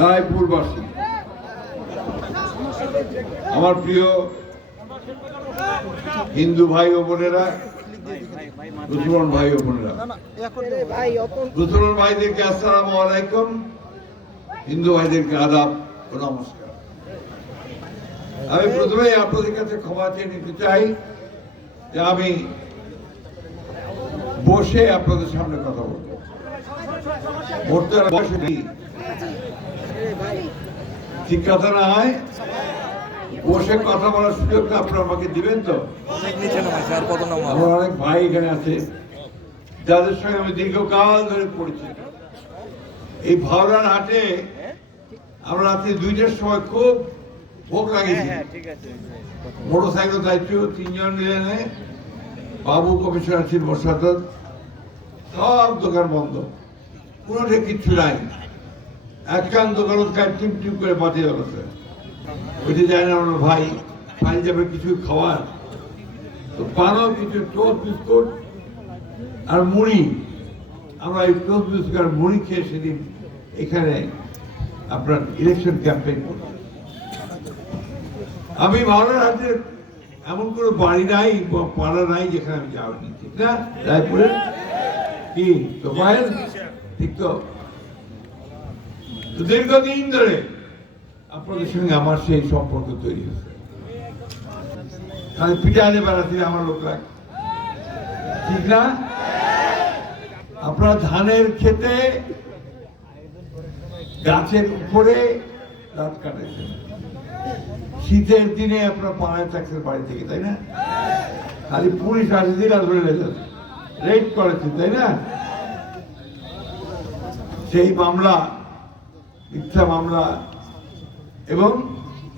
রায়পুরবাসী। আমার প্রিয় হিন্দু ভাই ও বোনেরা, মুসলমান ভাই ও বোনেরা, মুসলমান ভাইদেরকে আসসালামু আলাইকুম, হিন্দু ভাইদেরকে আদাব ও নমস্কার। আমি প্রথমেই আপনাদের কাছে ক্ষমা চেয়ে নিতে চাই যে আমি বসে আপনাদের সামনে কথা বলব। বসে নেই। ঠিক কথা না হয়? বসে কথা বলার সুযোগটা আপনারা আমাকে দিবেন তো? আমার অনেক ভাই এখানে আছে যাদের সঙ্গে আমি দীর্ঘকাল ধরে পরিচিত। এই ভাওরার হাটে আমরা রাত্রি দুইটার সময় খুব ভোগ লাগিয়েছি। মোটর সাইকেল দায়িত্ব তিনজন মিলে বাবু কমিশনার ছিল বসাত সব দোকান বন্ধ। কোনোটা কিচ্ছু নাই। একখান দোকান কাজ টিম টিম করে বাতি জ্বলছে। ওইটা যায় না আমার ভাই ভাই যাবে কিছু খাওয়ার। তো পানও কিছু টোস্ট বিস্কুট আর মুড়ি। আমরা এই টোস্ট বিস্কুট আর মুড়ি খেয়ে সেদিন এখানে আপনার ইলেকশন ক্যাম্পেইন করি আমি ভাওনার হাতে এমন কোনো বাড়ি নাই পাড়া নাই যেখানে আমি যাইনি ঠিক না? রায়পুরে কি? তো ঠিক তো? দীর্ঘদিন ধরে আপনাদের সঙ্গে আমার সেই সম্পর্ক তৈরি হয়েছে। খালি পিটানে বেড়াতে আমার লোক রাখ। ঠিক না? আপনার ধানের খেতে গাছের উপরে রাত কাটাইছেন। শীতের দিনে আপনার পাড়ায় থাকছেন বাড়ি থেকে, তাই না? খালি পুলিশ আসে দিন আর ধরে রেড করেছে, তাই না? সেই মামলা মিথ্যা মামলা এবং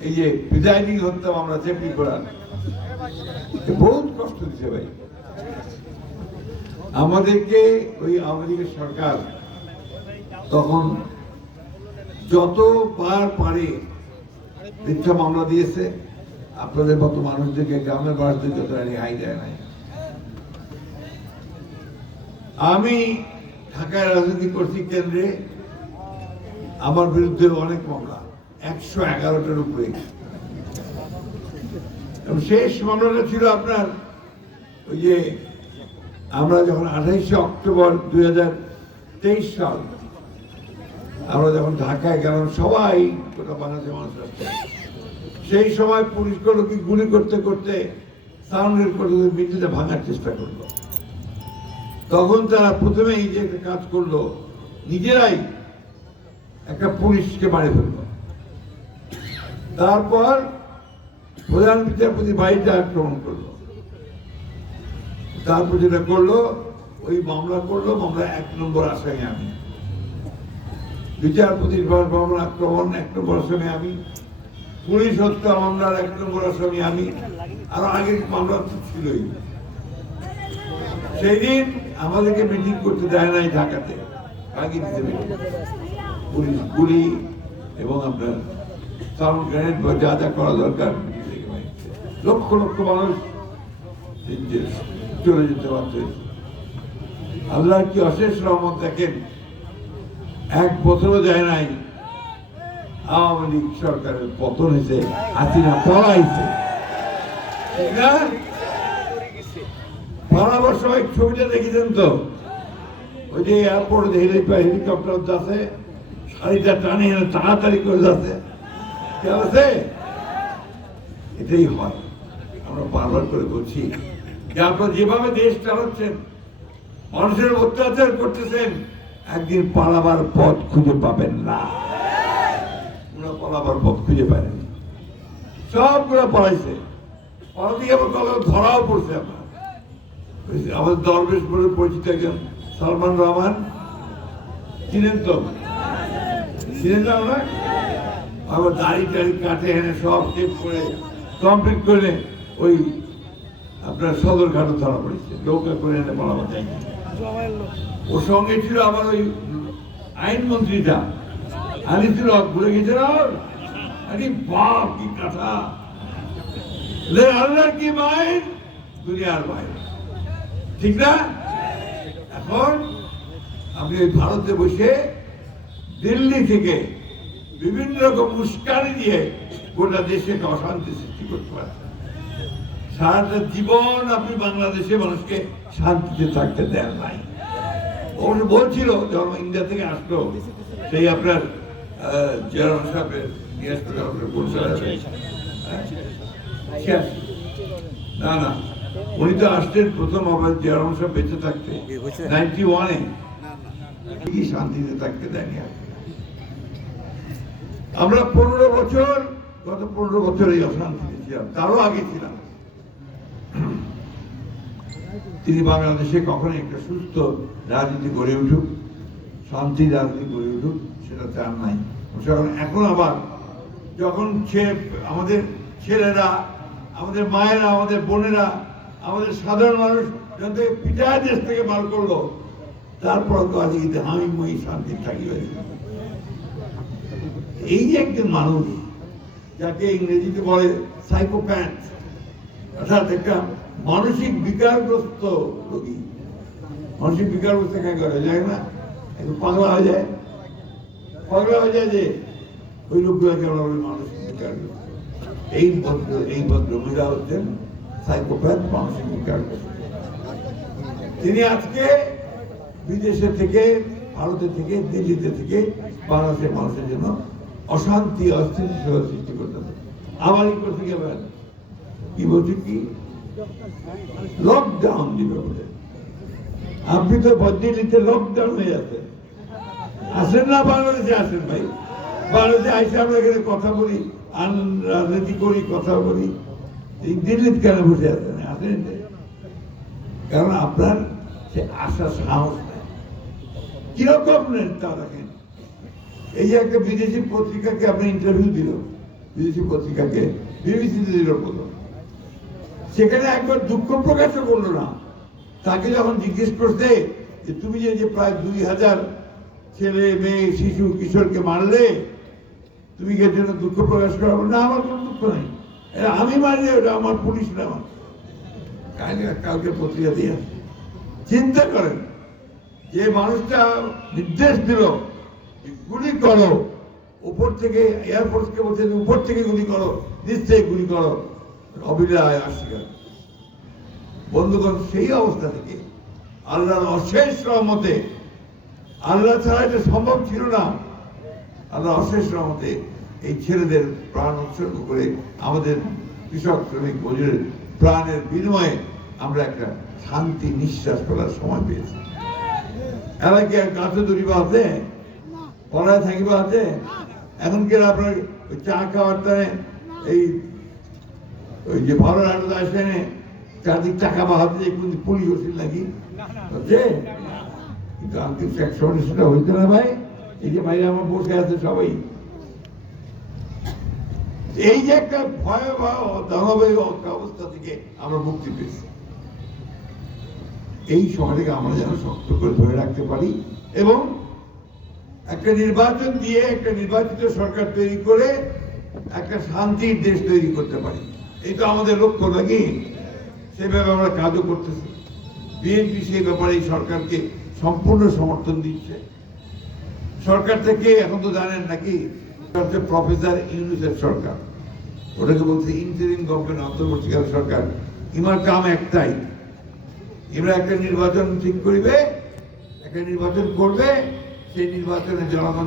এই যে প্রিজাইডিং হত্যা মামলা চেপি করার এ বহুত কষ্ট দিচ্ছে ভাই। আমাদেরকে ওই আমেরিকা সরকার তখন যতবার পারে মিথ্যা মামলা দিয়েছে, আপনাদের মতো মানুষদেরকে গ্রামের মানুষদেরকে তো রেহাই দেয় নাই। আমি ঢাকায় রাজনীতি করছি কেন্দ্রে আমার বিরুদ্ধে অনেক মামলা, একশো এগারোটার উপরে। শেষ মামলাটা ছিল আপনার ওই যে আমরা যখন আঠাইশে অক্টোবর দুই তেইশ সাল, আমরা যখন ঢাকায় গেলাম, সবাই গোটা বাংলাদেশের মানুষ সেই সময় পুলিশগুলো কি গুলি করতে করতে সাউন্ডের করতে ভাঙার চেষ্টা করল। তখন তারা প্রথমে এই যে কাজ করল, নিজেরাই একটা পুলিশকে মারি ফেলল। তারপর প্রধান বিচারপতি বাড়িতে আক্রমণ করল। তারপর যেটা করল, ওই মামলা করল, মামলা এক নম্বর আসামি আমি। বিচারপতির মামলা, আক্রমণ, এক নম্বর আসামি আমি। পুলিশ হত্যা মামলার এক নম্বর আসামি আমি। আর আগের মামলা তো ছিলই। সেই দিন আমাদেরকে মিটিং করতে দেয় নাই ঢাকাতে। আগে দিতে meeting। গুলি এবং আপনার সাউন্ড গ্রেনেড বা যা যা করা দরকার। লক্ষ লক্ষ মানুষ চলে যেতে পারত আল্লাহর কি অশেষ রহমত দেখেন, এক বছরও যায় নাই, আওয়ামী লীগ সরকারের পতন হয়েছে ঠিক না? পালাবার সময় ছবিটা দেখেছেন তো? ওই যে এয়ারপোর্ট হেলিকপ্টার শাড়িটা টানে তাড়াতাড়ি করে যাচ্ছে। কে আছে? এটাই হয়। আমরা বারবার করে বলছি যে আপনারা যেভাবে দেশ চালাচ্ছেন, মানুষের অত্যাচার করতেছেন, একদিন পালাবার পথ খুঁজে পাবেন না। ওরা পালাবার পথ খুঁজে পারেন সবগুলো পড়াইছে পড়াতে গিয়ে আবার কত ধরাও পড়ছে যে আমাদের দরবেশ বলে পরিচিত একজন সালমান রহমান, চিনেন তো? চিনেন তো আমরা দাড়ি টাড়ি কাটে এনে সব শেষ করে কমপ্লিট করে ওই আপনার সদরঘাটে ধরা পড়েছে। নৌকা করে এনে বলা যায় ওর সঙ্গে ছিল আমার ওই আইনমন্ত্রীটা। আনিসুল হক ভুলে গেছে না আরে বাপ কি কথা। আল্লাহর কি মাইন? দুনিয়ার মাইন। ঠিক না? এখন আপনি ওই ভারতে বসে দিল্লি থেকে বিভিন্ন রকম উস্কানি দিয়ে গোটা দেশে অশান্তি সৃষ্টি করতে পারে সারাটা জীবন আপনি বাংলাদেশে মানুষকে শান্তিতে থাকতে দেন নাই ও বলছিল যখন ইন্ডিয়া থেকে আসলো সেই আপনার আহ, জয়রাম সাহেবের আপনার কোন? হ্যাঁ? না না উনি তো আসতেন প্রথম আবার জয়রাম সাহেব বেঁচে থাকতে নাইনটি ওয়ানে কি শান্তিতে থাকতে দেয়নি আর। আমরা পনেরো বছর, গত পনেরো বছর এই অশান্তিতে ছিলাম তারও আগে ছিলাম। তিনি বাংলাদেশে কখনো একটা সুস্থ রাজনীতি গড়ে উঠুক, শান্তি রাজনীতি গড়ে উঠুক, সেটা চান নাই। এখন আবার, যখন সে, আমাদের ছেলেরা, আমাদের মায়েরা, আমাদের বোনেরা, আমাদের সাধারণ মানুষ যখন পিঠায় দেশ থেকে বার করল, তারপর তো আজকে আমি মই শান্তি থাকি হয়েছে এই যে একজন মানুষ যাকে ইংরেজিতে বলে সাইকোপ্যাথ অর্থাৎ একটা মানসিক বিকারগ্রস্ত রোগী। মানসিক বিকারগ্রস্ত কেন করা? যায় না? একটু পাগলা হয়ে যায়। পাগলা হয়ে যায় যে ওই লোকগুলোকে আমরা বলি মানসিক বিকারগ্রস্ত। এই ভদ্র এই ভদ্র মহিলা হচ্ছেন সাইকোপ্যাথ মানসিক বিকারগ্রস্ত। তিনি আজকে বিদেশে থেকে, ভারতে থেকে, দিল্লিতে থেকে বাংলাদেশের মানুষের জন্য অশান্তি অস্থিতিশীলতা সৃষ্টি করতেছে। আমার এই কথা কি আবার কি বলছি কি? লকডাউন দিবে বলে। আপনি তো দিল্লিতে লকডাউন হয়ে যাচ্ছে আসেন না বাংলাদেশে আসেন ভাই? বাংলাদেশে আইসে আমরা এখানে কথা বলি আন রাজনীতি করি, কথা বলি। এই দিল্লিতে কেন বসে আছেন? আসেন কারণ আপনার সে আশা সাহস নেই। কীরকম নেন তা দেখেন এই একটা বিদেশি পত্রিকাকে আপনি ইন্টারভিউ দিল, বিদেশি পত্রিকাকে বিবিসিতে দিল প্রথম সেখানে একবার দুঃখ প্রকাশও করল না। তাকে যখন জিজ্ঞেস করতে যে, তুমি যে যে প্রায় দুই হাজার ছেলে, মেয়ে, শিশু, কিশোরকে মারলে, তুমি কি জন্য দুঃখ প্রকাশ করো? না, আমার কোনো দুঃখ নেই। এটা আমি মারি ওটা আমার পুলিশ না আমার। কালকে পত্রিকা দিয়ে চিন্তা করেন, যে মানুষটা নির্দেশ দিল গুলি করো। উপর থেকে এয়ারফোর্সকে বলছে উপর থেকে গুলি করো থেকে গুলি করো। অবিরায় আসিয়া বন্ধুগণ, সেই অবস্থা থেকে আল্লাহর অশেষ রহমতে, আল্লাহ ছাড়া এটা সম্ভব ছিল না। আল্লাহ অশেষ রহমতে এই ছেলেদের প্রাণ উৎসর্গ করে আমাদের কৃষক শ্রমিক মজুরের প্রাণের বিনিময়ে আমরা একটা শান্তি নিঃশ্বাস ফেলার সময় পেয়েছি। এলাকায় আর কাছে দড়িবা আছে পড়ায় থাকিবা আছে এখন কি আপনার চা খাওয়ার টানে এই, ওই যে ভালো রান্না আসে নে চারদিক টাকা বাহাতে যে কোন পুলিশ ওসিল নাকি হচ্ছে কিন্তু আমি সেটা না ভাই। এই যে আমার বসে আছে সবাই। এই যে একটা ভয়াবহ, দানবীয় অবস্থা থেকে আমরা মুক্তি পেয়েছি। এই সময়টাকে আমরা যেন শক্ত করে ধরে রাখতে পারি এবং একটা নির্বাচন দিয়ে একটা নির্বাচিত সরকার তৈরি করে একটা শান্তির দেশ তৈরি করতে পারি। এই তো আমাদের লক্ষ্য নাকি? সেভাবে আমরা কাজও করতেছি। বিএনপি সেই ব্যাপারে এই সরকারকে সম্পূর্ণ সমর্থন দিচ্ছে। সরকার থেকে এখন তো জানেন নাকি প্রফেসর ইউনুসের সরকার। ওটাকে বলছে ইন্টারিম গভর্নমেন্ট অন্তর্বর্তীকাল সরকার। ইমার কাম একটাই। এরা একটা নির্বাচন ঠিক করিবে, একটা নির্বাচন করবে সেই নির্বাচনে জনগণ